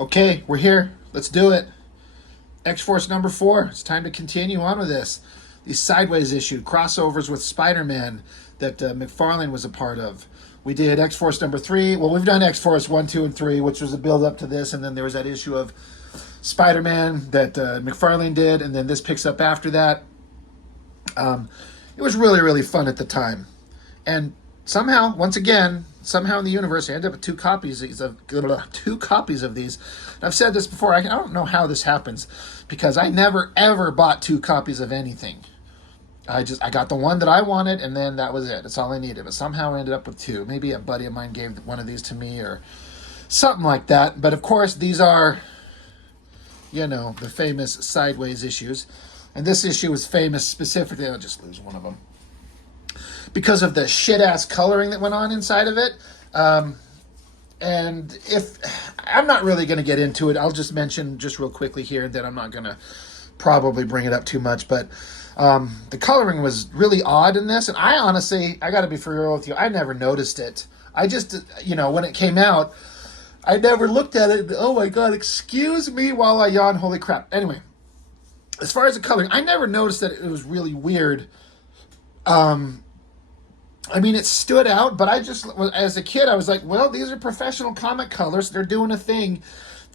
Okay, we're here. Let's do it. X-Force number 4. It's time to continue on with this. These Sideways issue, crossovers with Spider-Man that McFarlane was a part of. We did X-Force number 3. Well, we've done X-Force 1, 2, and 3, which was a build-up to this, and then there was that issue of Spider-Man that McFarlane did, and then this picks up after that. It was really, really fun at the time. And somehow, once again, somehow in the universe, I ended up with two copies of these. And I've said this before. I don't know how this happens because I never ever bought two copies of anything. I got the one that I wanted, and then that was it. That's all I needed. But somehow I ended up with two. Maybe a buddy of mine gave one of these to me or something like that. But of course, these are, the famous Sideways issues. And this issue was famous specifically. I'll just lose one of them because of the shit-ass coloring that went on inside of it. And if I'm not really going to get into it, I'll just mention just real quickly here that I'm not going to probably bring it up too much. But the coloring was really odd in this. And I honestly, I got to be for real with you, I never noticed it. I just, when it came out, I never looked at it. And, oh my God, excuse me while I yawn. Holy crap. Anyway, as far as the coloring, I never noticed that it was really weird. It stood out, but as a kid, I was like, well, these are professional comic colors. They're doing a thing.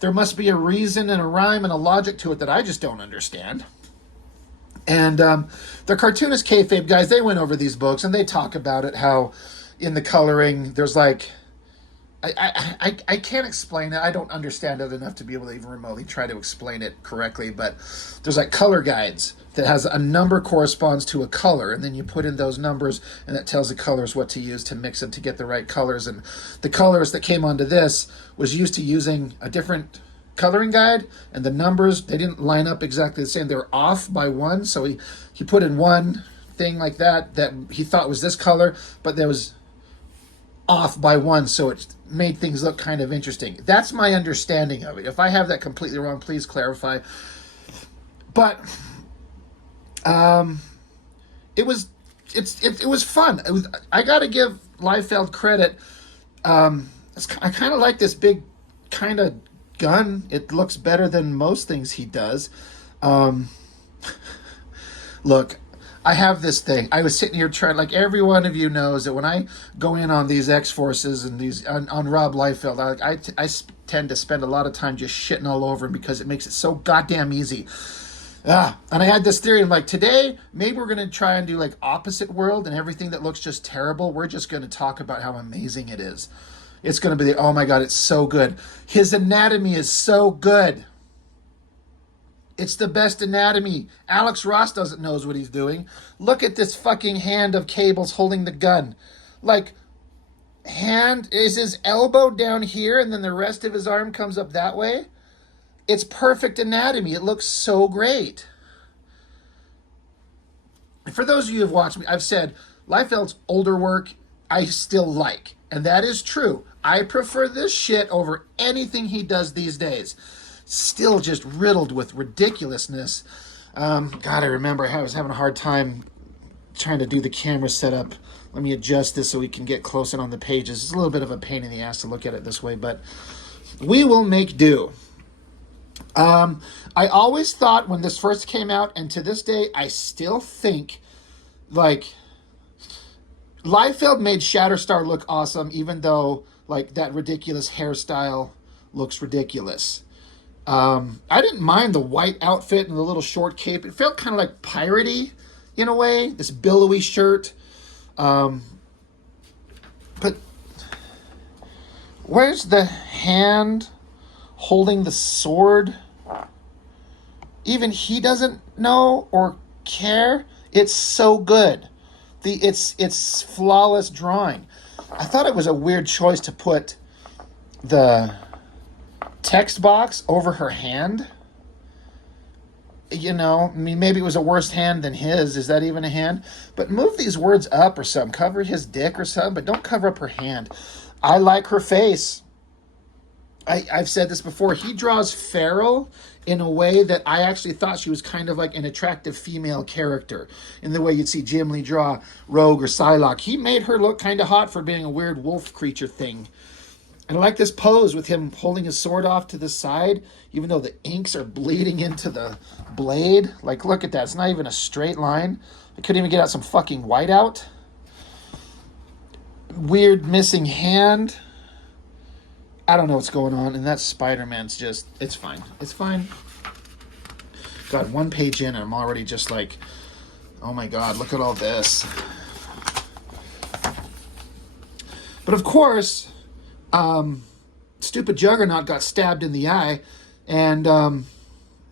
There must be a reason and a rhyme and a logic to it that I just don't understand. And the cartoonist kayfabe guys, they went over these books, and they talk about it, how in the coloring, there's like, I can't explain it. I don't understand it enough to be able to even remotely try to explain it correctly, but there's like color guides that has a number corresponds to a color, and then you put in those numbers, and that tells the colors what to use to mix them to get the right colors. And the colors that came onto this was used to using a different coloring guide, and the numbers, they didn't line up exactly the same. They were off by one, so he put in one thing like that he thought was this color, but there was off by one, so it made things look kind of interesting. That's my understanding of it. If I have that completely wrong, please clarify. But it was fun. I got to give Liefeld credit. I kind of like this big kind of gun. It looks better than most things he does. Look, I have this thing. I was sitting here trying, like every one of you knows that when I go in on these X-Forces and these on Rob Liefeld, I tend to spend a lot of time just shitting all over him because it makes it so goddamn easy. And I had this theory, I'm like, today, maybe we're going to try and do like opposite world, and everything that looks just terrible, we're just going to talk about how amazing it is. It's going to be, oh my God, it's so good. His anatomy is so good. It's the best anatomy. Alex Ross doesn't know what he's doing. Look at this fucking hand of Cable's holding the gun. Like, hand, is his elbow down here and then the rest of his arm comes up that way? It's perfect anatomy. It looks so great. For those of you who have watched me, I've said Liefeld's older work I still like. And that is true. I prefer this shit over anything he does these days. Still just riddled with ridiculousness. God, I remember I was having a hard time trying to do the camera setup. Let me adjust this so we can get close in on the pages. It's a little bit of a pain in the ass to look at it this way, but we will make do. I always thought when this first came out, and to this day, I still think, like, Liefeld made Shatterstar look awesome, even though, like, that ridiculous hairstyle looks ridiculous. I didn't mind the white outfit and the little short cape. It felt kind of like piratey in a way, this billowy shirt. But where's the hand holding the sword? Even he doesn't know or care. It's so good. It's flawless drawing. I thought it was a weird choice to put the text box over her hand. Maybe it was a worse hand than his. Is that even a hand? But move these words up or something. Cover his dick or something, but don't cover up her hand. I like her face. I've said this before. He draws feral in a way that I actually thought she was kind of like an attractive female character. In the way you'd see Jim Lee draw Rogue or Psylocke. He made her look kind of hot for being a weird wolf creature thing. And I like this pose with him holding his sword off to the side, even though the inks are bleeding into the blade. Like, look at that. It's not even a straight line. I couldn't even get out some fucking whiteout. Weird missing hand. I don't know what's going on. And that Spider-Man's just, it's fine. It's fine. God, one page in and I'm already just like, oh my God, look at all this. But of course, stupid Juggernaut got stabbed in the eye, and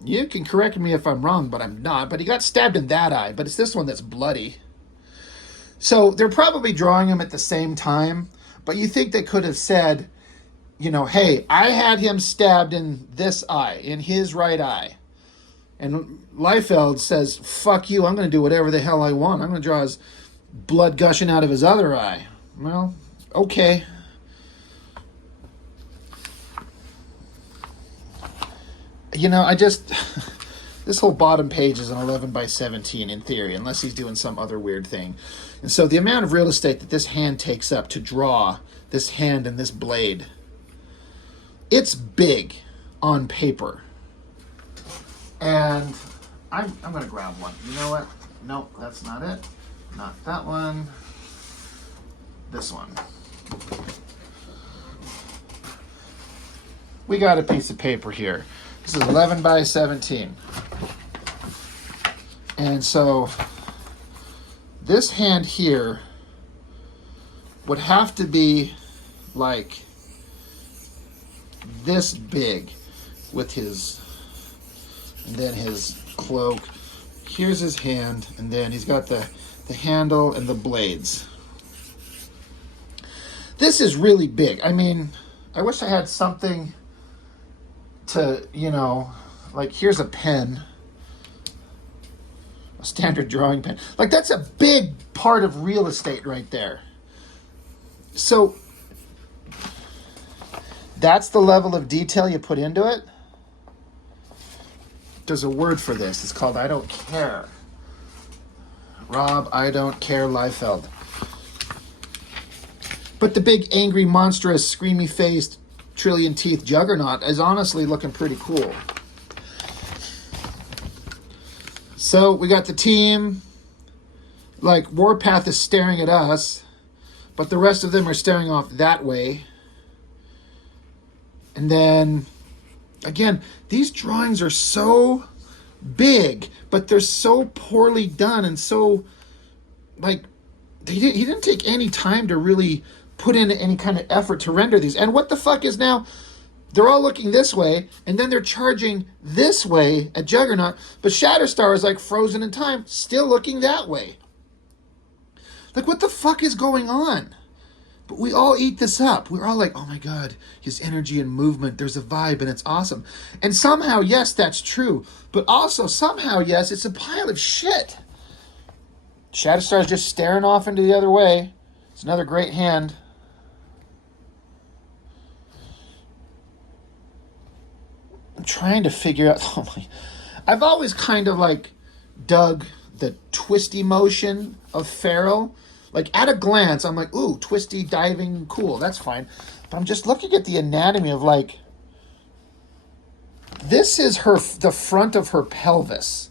you can correct me if I'm wrong, but I'm not. But he got stabbed in that eye, but it's this one that's bloody. So they're probably drawing him at the same time, but you think they could have said, you know, hey, I had him stabbed in this eye, in his right eye. And Liefeld says, fuck you, I'm going to do whatever the hell I want. I'm going to draw his blood gushing out of his other eye. Well, okay. You know, this whole bottom page is an 11 by 17 in theory, unless he's doing some other weird thing. And so the amount of real estate that this hand takes up to draw this hand and this blade, it's big on paper. And I'm going to grab one. You know what? Nope, that's not it. Not that one. This one. We got a piece of paper here. This is 11 by 17. And so this hand here would have to be like this big with his, and then his cloak. Here's his hand, and then he's got the handle and the blades. This is really big. I mean, I wish I had something to, you know, like here's a pen, a standard drawing pen. Like that's a big part of real estate right there. So that's the level of detail you put into it. There's a word for this. It's called I don't care. Rob, I don't care, Liefeld. But the big, angry, monstrous, screamy-faced, trillion-teeth Juggernaut is honestly looking pretty cool. So we got the team. Like, Warpath is staring at us, but the rest of them are staring off that way. And then, again, these drawings are so big, but they're so poorly done and so, like, he didn't take any time to really put in any kind of effort to render these. And what the fuck is now, they're all looking this way, and then they're charging this way at Juggernaut, but Shatterstar is like frozen in time, still looking that way. Like, what the fuck is going on? But we all eat this up. We're all like, oh my God, his energy and movement, there's a vibe and it's awesome. And somehow, yes, that's true. But also, somehow, yes, it's a pile of shit. Shatterstar's just staring off into the other way. It's another great hand. I'm trying to figure out, oh my, I've always kind of like dug the twisty motion of Farrell. Like, at a glance, I'm like, ooh, twisty, diving, cool, that's fine. But I'm just looking at the anatomy of, like, this is the front of her pelvis.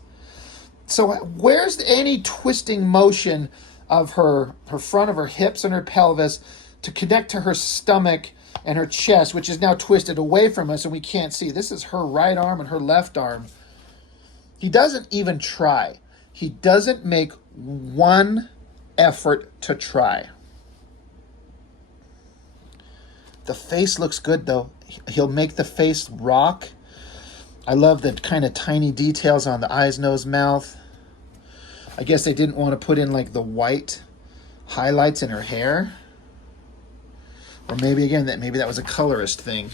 So where's any twisting motion of her front of her hips and her pelvis to connect to her stomach and her chest, which is now twisted away from us and we can't see? This is her right arm and her left arm. He doesn't even try. He doesn't make one effort to try. The face looks good though. He'll make the face rock. I love the kind of tiny details on the eyes, nose, mouth. I guess they didn't want to put in like the white highlights in her hair. Or maybe again maybe that was a colorist thing.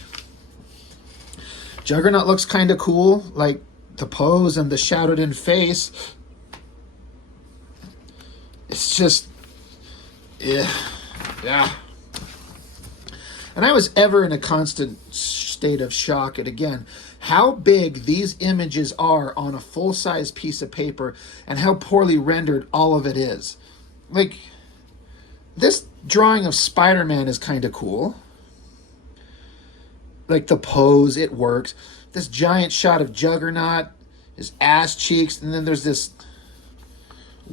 Juggernaut looks kind of cool, like the pose and the shadowed in face. It's just, yeah. And I was ever in a constant state of shock at, again, how big these images are on a full-size piece of paper and how poorly rendered all of it is. Like, this drawing of Spider-Man is kind of cool. like the pose, it works. This giant shot of Juggernaut, his ass cheeks, and then there's this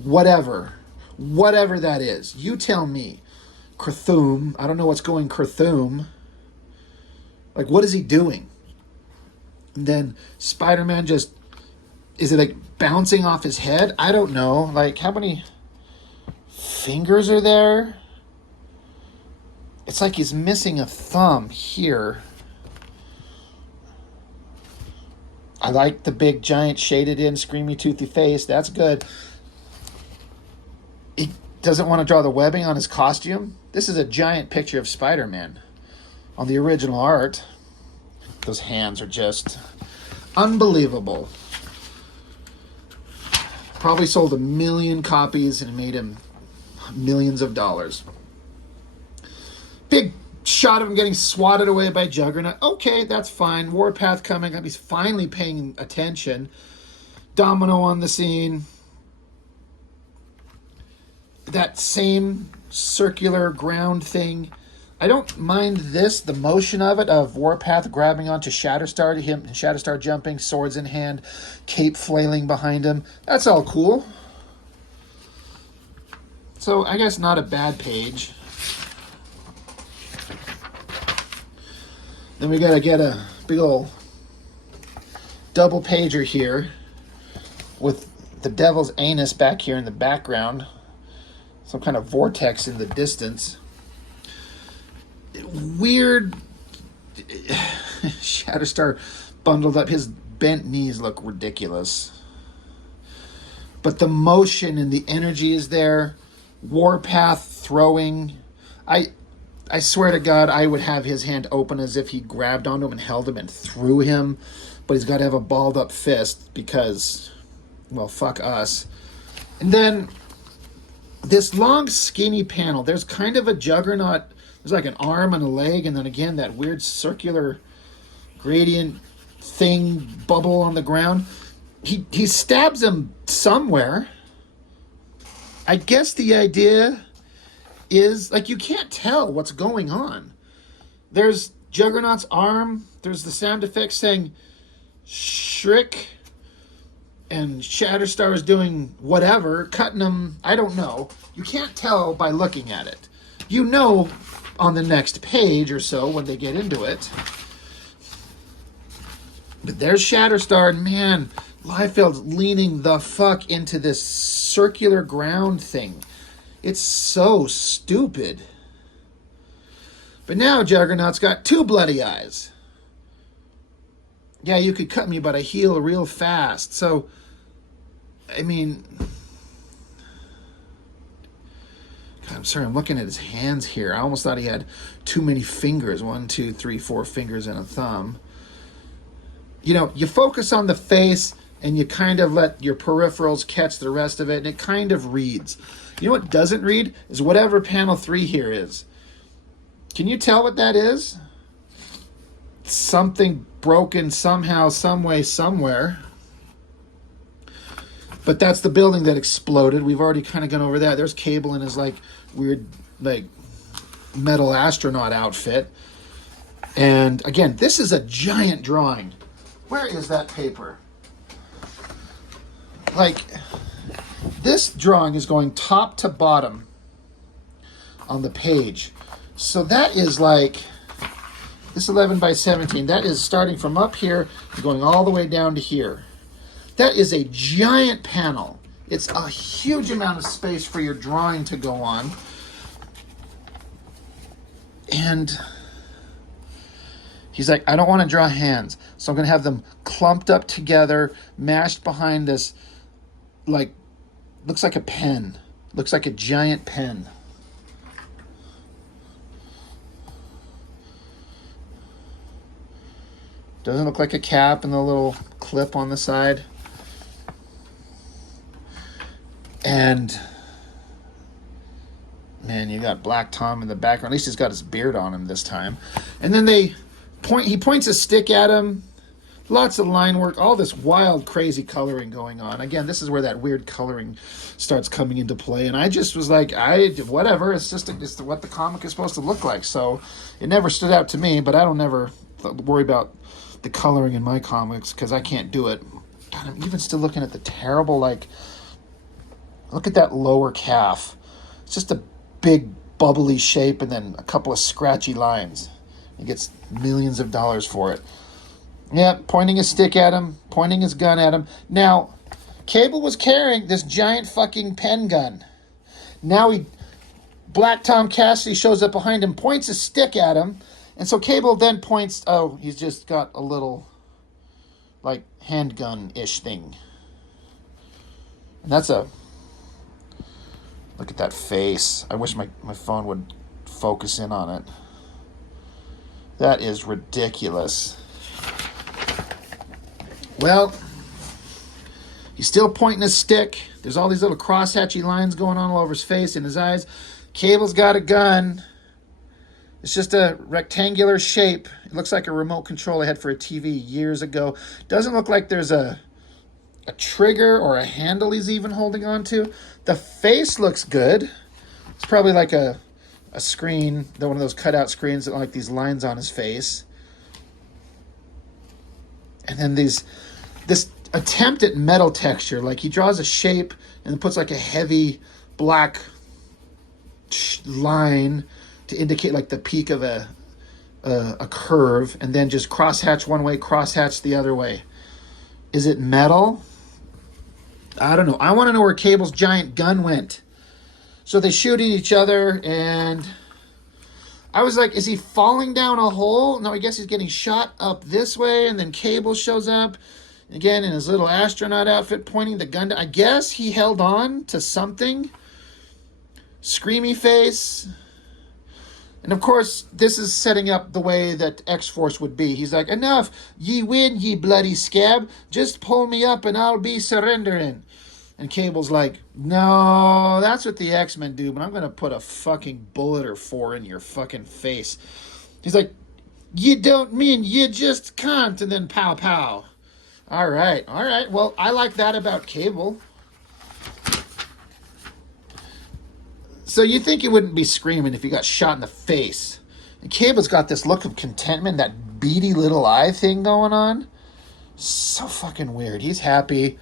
whatever that is. You tell me. Cthulhu, I don't know what's going Cthulhu. Like, what is he doing? And then Spider-Man just, is it like bouncing off his head? I don't know. Like, how many fingers are there? It's like he's missing a thumb here. I like the big, giant, shaded in, screamy, toothy face. That's good. He doesn't want to draw the webbing on his costume. This is a giant picture of Spider-Man on the original art. Those hands are just unbelievable. Probably sold 1 million copies and made him millions of dollars. Big shot of him getting swatted away by Juggernaut. Okay, that's fine. Warpath coming up. He's finally paying attention. Domino on the scene. That same circular ground thing. I don't mind this, the motion of it, of Warpath grabbing onto Shatterstar, him Shatterstar jumping, swords in hand, cape flailing behind him. That's all cool. So I guess not a bad page. Then we gotta get a big old double pager here with the devil's anus back here in the background. Some kind of vortex in the distance. Weird. Shatterstar bundled up. His bent knees look ridiculous. But the motion and the energy is there. Warpath throwing. I swear to God, I would have his hand open as if he grabbed onto him and held him and threw him. But he's got to have a balled up fist because, well, fuck us. And then this long, skinny panel. There's kind of a Juggernaut. There's like an arm and a leg, and then again that weird circular gradient thing, bubble on the ground. He stabs him somewhere. I guess the idea is, like, you can't tell what's going on. There's Juggernaut's arm. There's the sound effect saying Shriek. And Shatterstar is doing whatever, cutting him. I don't know. You can't tell by looking at it. You know on the next page or so when they get into it. But there's Shatterstar, and man, Liefeld's leaning the fuck into this circular ground thing. It's so stupid. But now Juggernaut's got 2 bloody eyes. Yeah, you could cut me, but I heal real fast. So, I mean, God, I'm sorry, I'm looking at his hands here. I almost thought he had too many fingers. 1, 2, 3, 4 fingers and a thumb. You know, you focus on the face and you kind of let your peripherals catch the rest of it, and it kind of reads. You know what doesn't read? Is whatever panel 3 here is. Can you tell what that is? Something broken somehow, some way, somewhere. But that's the building that exploded. We've already kind of gone over that. There's Cable in his like weird like metal astronaut outfit. And again, this is a giant drawing. Where is that paper? Like, this drawing is going top to bottom on the page. So that is like, this 11 by 17, that is starting from up here and going all the way down to here. That is a giant panel. It's a huge amount of space for your drawing to go on. And he's like, I don't want to draw hands, so I'm going to have them clumped up together, mashed behind this, like, looks like a pen. Looks like a giant pen. Doesn't look like a cap and the little clip on the side. And man, you got Black Tom in the background. At least he's got his beard on him this time. And then he points a stick at him. Lots of line work, all this wild, crazy coloring going on. Again, this is where that weird coloring starts coming into play. And I just was like, whatever. It's just what the comic is supposed to look like. So it never stood out to me, but I don't never worry about the coloring in my comics because I can't do it. God, I'm even still looking at the terrible, like, look at that lower calf. It's just a big bubbly shape and then a couple of scratchy lines. He gets millions of dollars for it. Yeah, pointing his stick at him, pointing his gun at him. Now, Cable was carrying this giant fucking pen gun. Now Black Tom Cassidy shows up behind him, points his stick at him, and so Cable then points, oh, he's just got a little, like, handgun-ish thing. And that's a, look at that face. I wish my phone would focus in on it. That is ridiculous. Well, he's still pointing his stick. There's all these little crosshatchy lines going on all over his face and his eyes. Cable's got a gun. It's just a rectangular shape. It looks like a remote control I had for a TV years ago. Doesn't look like there's a trigger or a handle he's even holding on to. The face looks good. It's probably like a screen, one of those cutout screens that like these lines on his face. And then this attempt at metal texture, like he draws a shape and then puts like a heavy black line to indicate like the peak of a curve, and then just crosshatch one way, crosshatch the other way. Is it metal? I don't know. I want to know where Cable's giant gun went. So they shoot at each other, and I was like, is he falling down a hole? No, I guess he's getting shot up this way, and then Cable shows up, again, in his little astronaut outfit, pointing the gun down. I guess he held on to something. Screamy face. And of course, this is setting up the way that X-Force would be. He's like, enough, ye win, ye bloody scab. Just pull me up and I'll be surrendering. And Cable's like, no, that's what the X-Men do, but I'm going to put a fucking bullet or four in your fucking face. He's like, you don't mean you just can't, and then pow pow. All right. Well, I like that about Cable. So you think he wouldn't be screaming if he got shot in the face. And Cable's got this look of contentment, that beady little eye thing going on. So fucking weird. He's happy.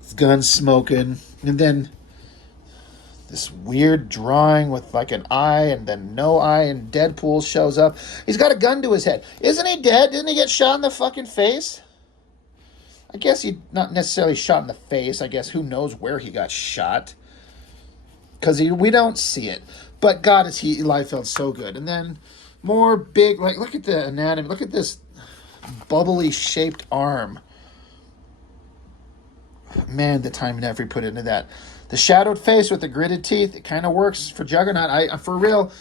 His gun's smoking. And then this weird drawing with like an eye and then no eye, and Deadpool shows up. He's got a gun to his head. Isn't he dead? Didn't he get shot in the fucking face? I guess he not necessarily shot in the face. I guess who knows where he got shot. Because we don't see it. But God, is Liefeld so good. And then more big, like, look at the anatomy. Look at this bubbly shaped arm. Man, the time and effort put into that. The shadowed face with the gritted teeth, it kind of works for Juggernaut. I for real,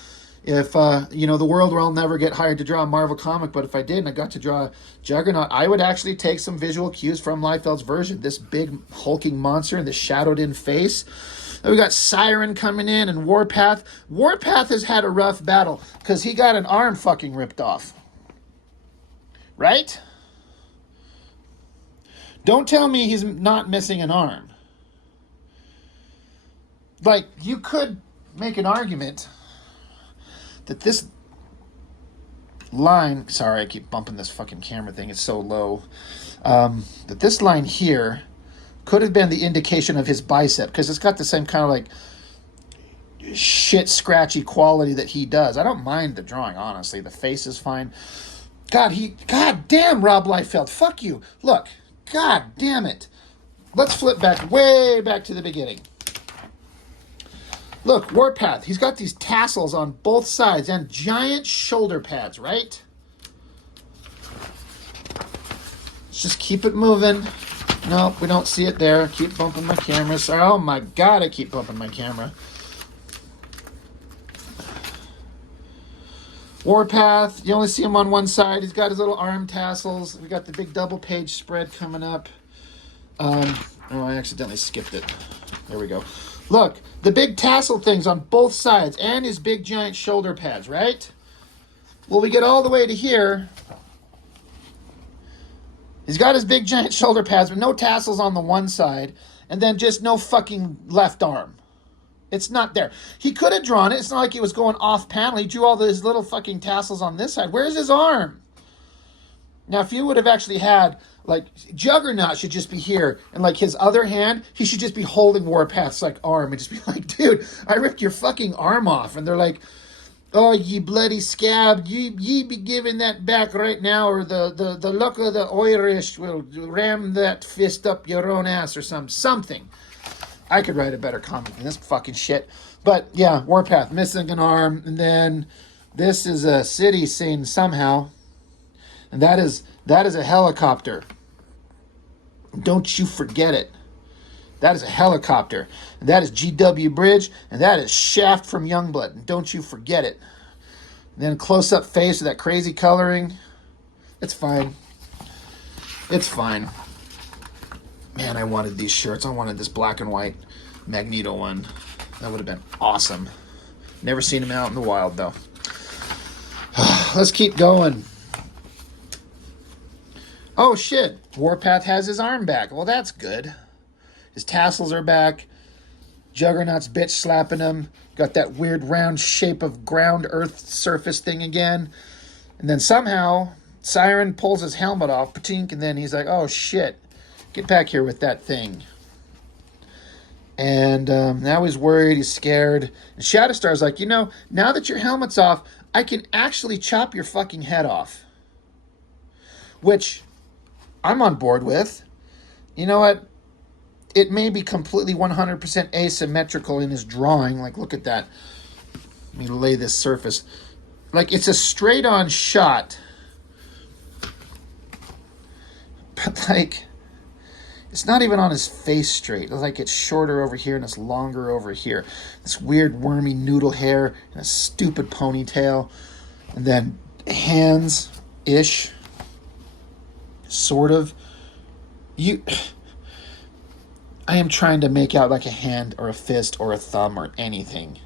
if, the world will never get hired to draw a Marvel comic, but if I did and I got to draw Juggernaut, I would actually take some visual cues from Liefeld's version. This big hulking monster and this shadowed in face. We got Siren coming in and Warpath. Warpath has had a rough battle because he got an arm fucking ripped off. Right? Don't tell me he's not missing an arm. Like, you could make an argument that this line... Sorry, I keep bumping this fucking camera thing. It's so low. That this line here could have been the indication of his bicep, because it's got the same kind of like shit scratchy quality that he does. I don't mind the drawing, honestly. The face is fine. God damn, Rob Liefeld. Fuck you. Look, God damn it. Let's flip way back to the beginning. Look, Warpath. He's got these tassels on both sides and giant shoulder pads, right? Let's just keep it moving. Nope, we don't see it there. Keep bumping my camera. Sorry. Oh my God, I keep bumping my camera. Warpath, you only see him on one side. He's got his little arm tassels. We got the big double page spread coming up. Oh, I accidentally skipped it. There we go. Look, the big tassel things on both sides and his big giant shoulder pads, right? Well, we get all the way to here. He's got his big giant shoulder pads with no tassels on the one side, and then just no fucking left arm. It's not there. He could have drawn it. It's not like he was going off panel. He drew all those little fucking tassels on this side. Where's his arm? Now, if you would have actually had, like, Juggernaut should just be here, and, like, his other hand, he should just be holding Warpath's, like, arm, and just be like, dude, I ripped your fucking arm off. And they're like, oh, ye bloody scab, ye be giving that back right now, or the luck of the Irish will ram that fist up your own ass, or something. I could write a better comic than this fucking shit. But, yeah, Warpath missing an arm, and then this is a city scene somehow. And that is a helicopter. Don't you forget it. That is a helicopter. And that is GW Bridge. And that is Shaft from Youngblood. And don't you forget it. And then close-up face with that crazy coloring. It's fine. It's fine. Man, I wanted these shirts. I wanted this black and white Magneto one. That would have been awesome. Never seen him out in the wild, though. Let's keep going. Oh, shit. Warpath has his arm back. Well, that's good. His tassels are back. Juggernaut's bitch slapping him. Got that weird round shape of ground earth surface thing again. And then somehow, Siren pulls his helmet off. Patink, and then he's like, oh, shit. Get back here with that thing. And now he's worried. He's scared. And Shatterstar's like, you know, now that your helmet's off, I can actually chop your fucking head off. Which I'm on board with. You know what? It may be completely 100% asymmetrical in his drawing. Like, look at that. Let me lay this surface. Like, it's a straight-on shot. But, like, it's not even on his face straight. It's like it's shorter over here and it's longer over here. This weird wormy noodle hair and a stupid ponytail. And then hands-ish. Sort of. I am trying to make out like a hand or a fist or a thumb or anything.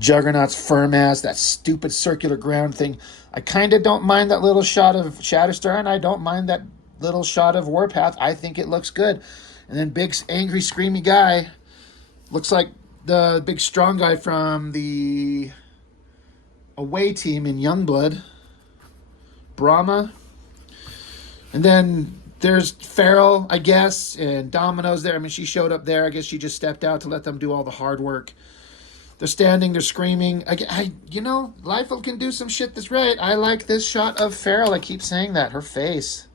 Juggernaut's firm ass, that stupid circular ground thing. I kind of don't mind that little shot of Shatterstar, and I don't mind that little shot of Warpath. I think it looks good. And then big, angry, screamy guy. Looks like the big, strong guy from the away team in Youngblood. Brahma. And then there's Farrell, I guess, and Domino's there. I mean, she showed up there. I guess she just stepped out to let them do all the hard work. They're standing, they're screaming. You know, Liefeld can do some shit that's right. I like this shot of Farrell. I keep saying that. Her face.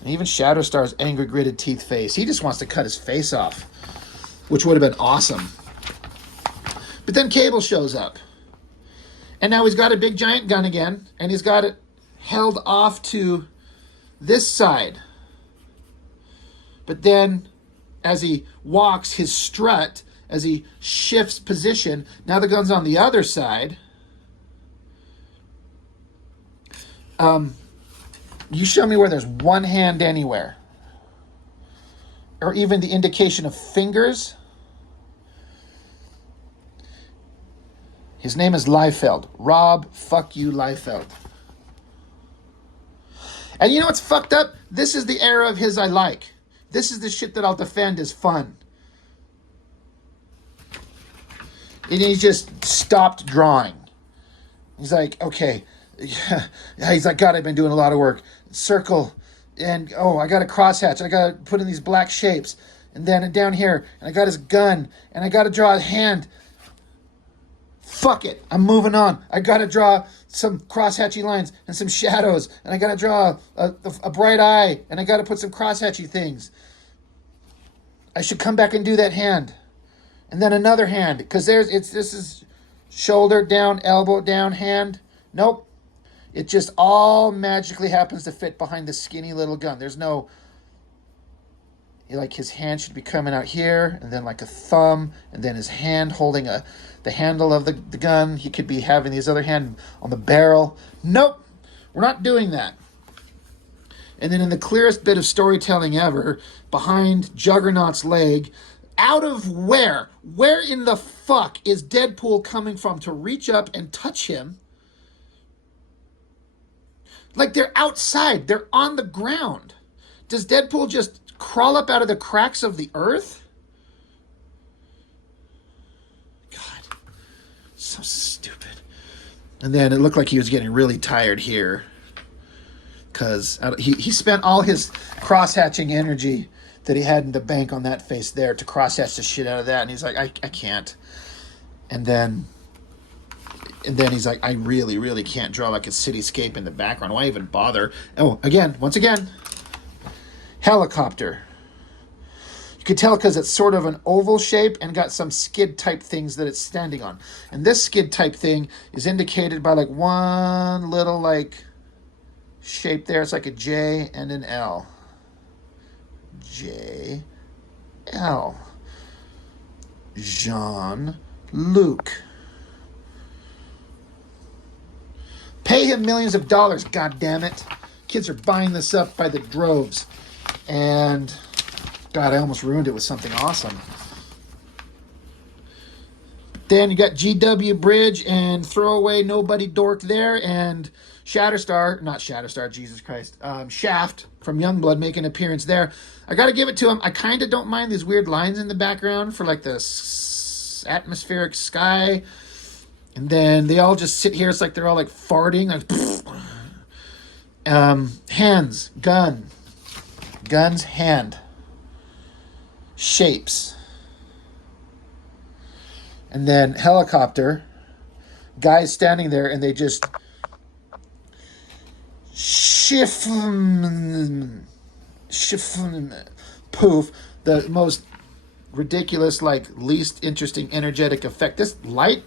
And even Shatterstar's angry, gritted teeth face. He just wants to cut his face off, which would have been awesome. But then Cable shows up. And now he's got a big giant gun again, and he's got it held off to this side. But then, as he walks his strut, as he shifts position, now the gun's on the other side. You show me where there's one hand anywhere. Or even the indication of fingers. His name is Liefeld. Rob, fuck you, Liefeld. And you know what's fucked up? This is the era of his I like. This is the shit that I'll defend as fun. And he just stopped drawing. He's like, okay. He's like, God, I've been doing a lot of work. Circle. And, oh, I got a crosshatch. I got to put in these black shapes. And then down here. And I got his gun. And I got to draw a hand. Fuck it. I'm moving on. I got to draw some crosshatchy lines and some shadows. And I got to draw a bright eye. And I got to put some crosshatchy things. I should come back and do that hand. And then another hand. Because this is shoulder down, elbow down, hand. Nope. It just all magically happens to fit behind the skinny little gun. There's no... Like his hand should be coming out here. And then like a thumb. And then his hand holding the handle of the gun. He could be having his other hand on the barrel. Nope. We're not doing that. And then in the clearest bit of storytelling ever, behind Juggernaut's leg, out of where? Where in the fuck is Deadpool coming from to reach up and touch him? Like they're outside. They're on the ground. Does Deadpool just crawl up out of the cracks of the earth? God. So stupid. And then it looked like he was getting really tired here because he spent all his cross-hatching energy that he had in the bank on that face there to cross-hatch the shit out of that. And he's like, I can't. And then he's like, I really, really can't draw like a cityscape in the background. Why even bother? Oh, once again, helicopter. You could tell because it's sort of an oval shape and got some skid type things that it's standing on. And this skid type thing is indicated by like one little like shape there. It's like a J and an L. J, L. Jean-Luc. Pay him millions of dollars, God damn it. Kids are buying this up by the droves. And God, I almost ruined it with something awesome. Then you got GW Bridge and Throwaway Nobody Dork there, and Shatterstar, Jesus Christ, Shaft from Youngblood making an appearance there. I got to give it to him. I kind of don't mind these weird lines in the background for like the atmospheric sky. And then they all just sit here. It's like they're all like farting. Hands, guns, hand, shapes. And then helicopter, guys standing there, and they just shift, poof, the most ridiculous, like least interesting, energetic effect. This light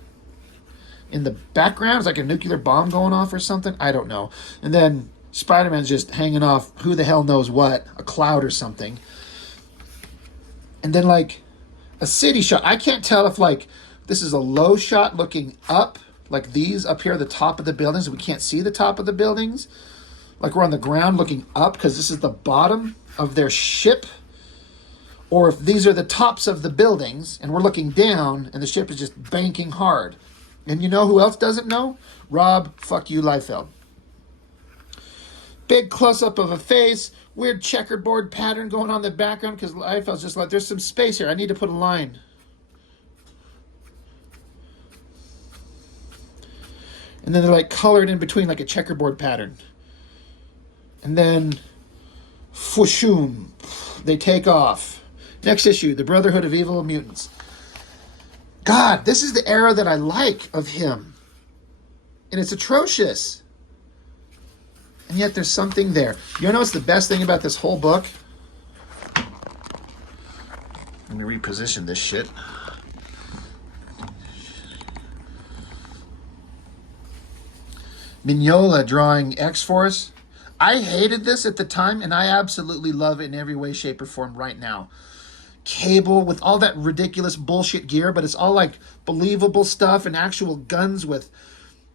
in the background is like a nuclear bomb going off or something. I don't know. And then Spider-Man's just hanging off who the hell knows what, a cloud or something. And then like a city shot. I can't tell if like this is a low shot looking up, like these up here at the top of the buildings. We can't see the top of the buildings. Like we're on the ground looking up because this is the bottom of their ship. Or if these are the tops of the buildings and we're looking down and the ship is just banking hard. And you know who else doesn't know? Rob, fuck you, Liefeld. Big close-up of a face, weird checkerboard pattern going on in the background because Liefeld's just like, there's some space here. I need to put a line. And then they're like colored in between like a checkerboard pattern. And then, Fushum, they take off. Next issue, The Brotherhood of Evil Mutants. God, this is the era that I like of him. And it's atrocious. And yet there's something there. You know what's the best thing about this whole book? Let me reposition this shit. Mignola drawing X-Force. I hated this at the time, and I absolutely love it in every way, shape, or form right now. Cable with all that ridiculous bullshit gear, but it's all like believable stuff and actual guns with,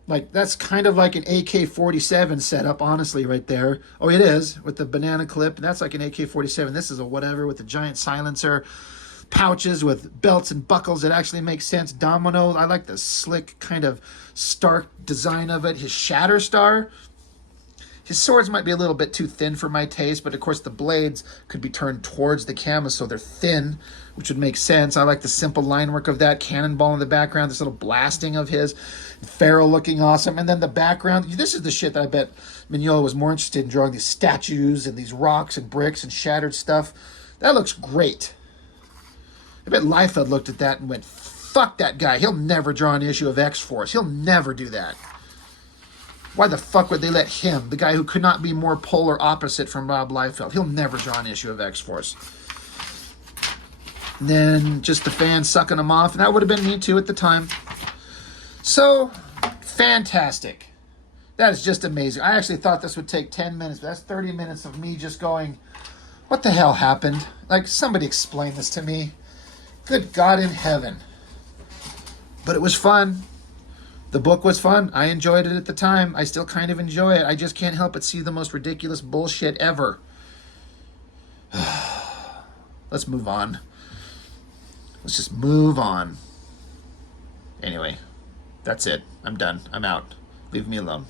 like, that's kind of like an AK-47 setup, honestly, right there. Oh, it is, with the banana clip. That's like an AK-47. This is a whatever with a giant silencer. Pouches with belts and buckles that actually make sense. Domino, I like the slick kind of stark design of it. His Shatterstar, his swords might be a little bit too thin for my taste, but of course the blades could be turned towards the canvas so they're thin, which would make sense. I like the simple line work of that. Cannonball in the background, this little blasting of his. Pharaoh looking awesome. And then the background, this is the shit that I bet Mignola was more interested in drawing, these statues and these rocks and bricks and shattered stuff. That looks great. I bet Liefeld looked at that and went, fuck that guy. He'll never draw an issue of X-Force. He'll never do that. Why the fuck would they let him, the guy who could not be more polar opposite from Rob Liefeld? He'll never draw an issue of X-Force. And then just the fans sucking him off. And that would have been me too at the time. So, fantastic. That is just amazing. I actually thought this would take 10 minutes, but that's 30 minutes of me just going, what the hell happened? Like, somebody explain this to me. Good God in heaven. But it was fun. The book was fun. I enjoyed it at the time. I still kind of enjoy it. I just can't help but see the most ridiculous bullshit ever. Let's move on. Let's just move on. Anyway, that's it. I'm done. I'm out. Leave me alone.